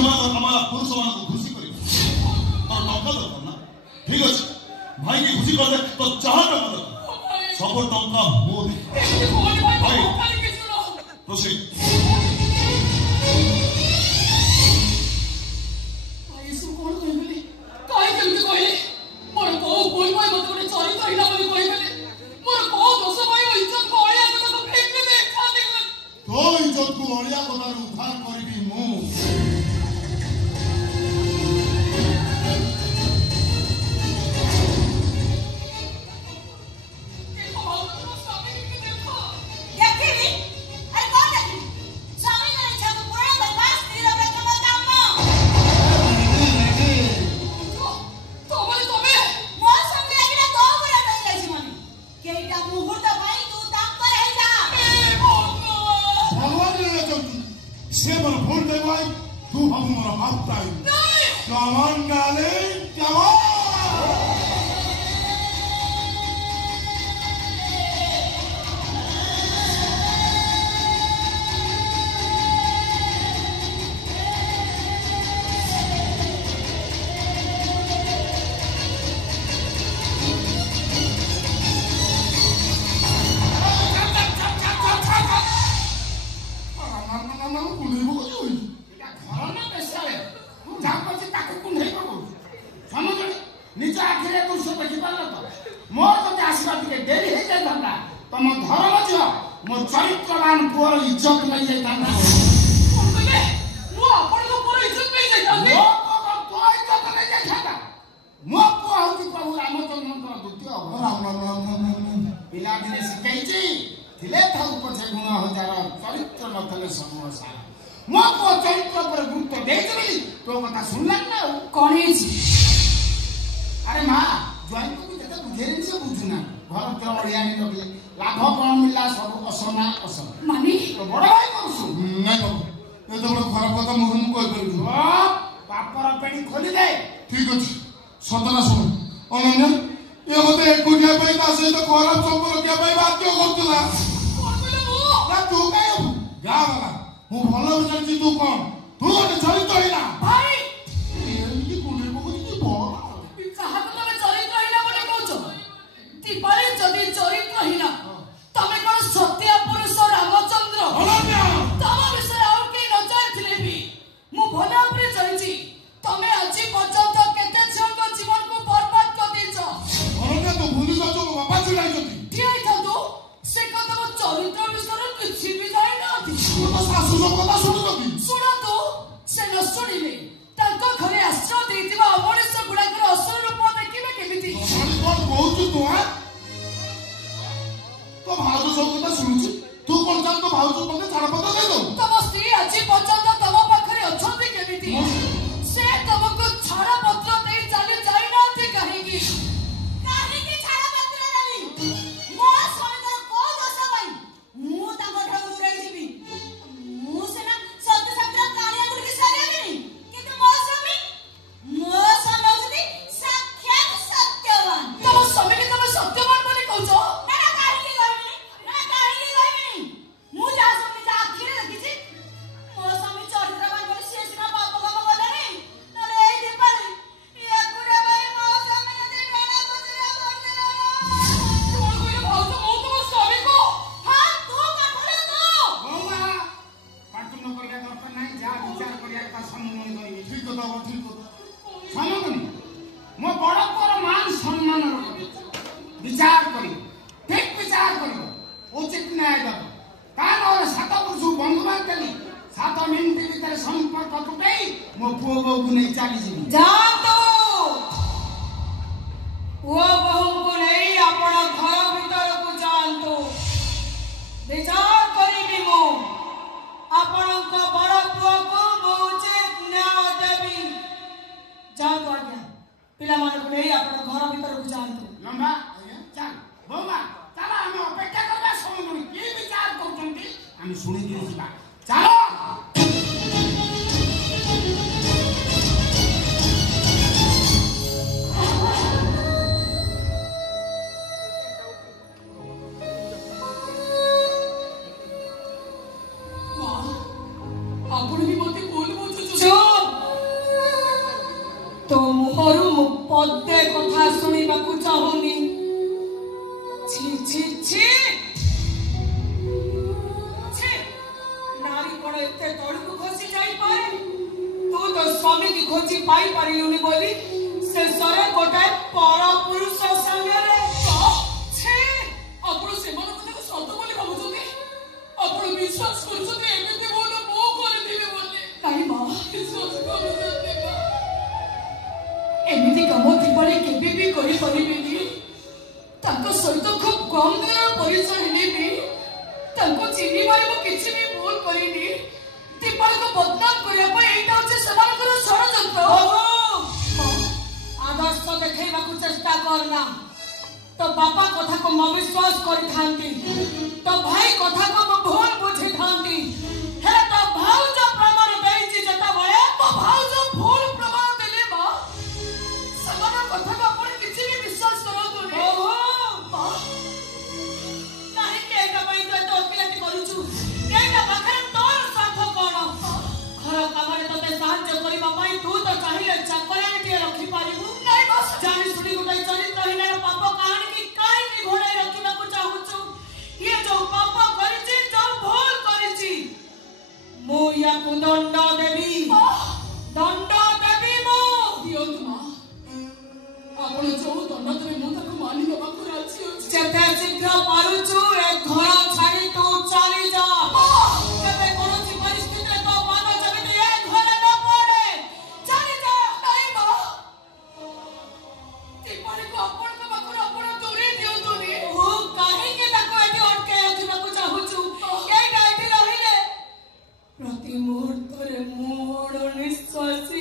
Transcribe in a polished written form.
पुरुष मान खुशी कर टंका दरकार ना ठीक अच्छे भाई की खुशी कर तो चाह टंका दरकार सब टंका मो भाई प्रोसीड अड़िया कदार उद्धार करी मु तू हम मोर हाथ टाइम कमान डाले कमान निज आखिरे तू सब देखि पारल तो मोर कते आसीबा के देरी हे जाय धंदा तम धर्म जियो मोर चरित्रवान पुअर इज्जत नै जाय धंदा कोन कले मो अपन को पुअर इज्जत नै जाय धंदा मो को इज्जत नै जाय धंदा मो को होती प्रभु रामचंद्र को द्वितीय राम पिला दिने सिकाइची थिले थाउ पछे गुण हजार चरित्र नथले समोसा मो को चरित्र पर गुरुत्व देइबली तो कथा सुनला ना कोन हिची अरे माँ ज्वाइन को भी जैसे बुझेन से बुझना घर तो बढ़िया नहीं लगे लाभ कौन मिला सब असना असना मानी तो बड़ा भाई कौन सु नहीं बाबू ये तो बड़ा खराब कथा मुझे कोई कर दो पापर पेड़ी खोली दे ठीक अछि सतना सुन अनन्या ये मते एक गुनिया पे ता से तो खराब संपर्क के भाई बात क्यों करतला कौन बोले वो ना तू काई जा वाला मु भलो जानछि तू कौन तू ने चरित्र हिना भाई ये गुनिया को की बोल दीपाली जदि चरित्रहीन तमे कोन सत्य पुरुष रामचंद्र तम विषय आउ के न जानथिले भी मु भला अपने जानिछि तमे আজি पर्यंत केते छंग जीवन को बर्बाद कर देछ अरे तो भूली जातो बाबा चिड़ाई जति ठीक था तो से कथा चरित्र विषय किछि भी जाय ना तो सासु कथा सुन तो से न सुनिले ताको घरे आश्रय देतिबा अमरेश गुडाकर असर रूप देखिबे केमिति कोन बहुत तू तो भाउज सब कथा सुनुची तू कोन जान तो भाउज मते छाड़पत्र दे दो तम स्त्री আজি पर्यंत तम पाखरे अछंती केमिति से तमको छाड़पत्र दे चली जाई नाथि कहिगी छाड़पत्र देबी मो स्वामी को दोष भाई मु तम ठाउ दुरै जीवी मु सेना सत्य सत्य कार्य गुडी सरेबी किंतु मो स्वामी जदी साक्षात सत्यवान तम स्वामी के तम सत्यवान बोली कहछो विचार करी ठीक विचार करी उचित न्याय दब कान और सात पुरुष बंधु बांधली 7 मिनिट भीतर संपर्क टूटई मो पुओ बहु को नहीं चाली जी जा तो पुओ बहु को नहीं अपन घर भीतर को जानतो विचार करी मो अपन को बड़ पुओ को उचित न्याय देबी जा कर गया पिला मान को नहीं अपन घर भीतर को जानतो लंबा चल बोमा चला हम अपेक्षा करबा समझुनी की विचार करछंती हम सुनि दियसिबा चलो पदे कथा शुणा चाहूनी। छी छी छी नारी कौन एत तलू को खसी जापे। तू तो स्वामी की खोजी पाई पारिलुनी बोली शेष गोटे पर पुरुष संगे सत बोली भावुଛନ୍ତି ଆପଣ विश्वास କରୁଛନ୍ତି ଏମିତି ବୋଲ ମୋ କରିଥିବେ ବୋଲି। କାହିଁ ମା विश्वास କରୁଛନ୍ତି ମା ଏମିତି କାମ କିଭଳି କେବେ ବି କରିପାରିବେନି। ତାଙ୍କ ସହିତ ଖୁବ୍ କମ୍ ଦିନର ପରିଚୟ ହେଲେ ବି ତାଙ୍କୁ ଚିହ୍ନିବାରେ ମୁଁ କିଛି ବି ଭୁଲ କରିନି। ଦୀପାଳିକୁ ବଦନାମ କରିବା ପାଇଁ ଏଇଟା ହେଉଛି ସେମାନଙ୍କର ଷଡ଼ଯନ୍ତ୍ର। ଆଦର୍ଶ ଦେଖେଇବାକୁ ଚେଷ୍ଟା କରନା। तो बापा कथा को मैं विश्वास करी तो भाई कथा को मैं भूल बुझी है तो भाउज प्रमाण देइछि जता बळे तो भाउज भूल प्रमाण देले बा समान कथा को अपन किछि भी विश्वास करतो ने। ओहो नाही के एटा पई तो ओकिलाटी करूछु एटा पाखरे तोर स्वार्थ कोन घर कामरे तते साहाय्य करिबा पई तू तो चाहिले चाकरानी के रखि पारिबु नाही बस जानि सुनी गुटाई चरित्र हिनार पाप कहानी की काई की घोड़े रखिबा को चाहूछु। ये जो पाप करिछि जो भूल करिछि मो या को दंड देबी मो दियंतु मा आपण जो दंड देबे मो ताको मानि बाबा को राजी अछि। जते शीघ्र पारुछु ए घर छाड़ी तू चली जा। जते कोनोसी परिस्थिति रे तो मानो जगते ए घर न पड़े चली जा। नाही मा दीपाली को आपण को बाखर आपण दूरे दियंतु नी। ओ काहे के ताको एठी अटके रखिबा को चाहूछु। ए गाइठी रहिले प्रति मुहूर्त रे मोर निश्वासी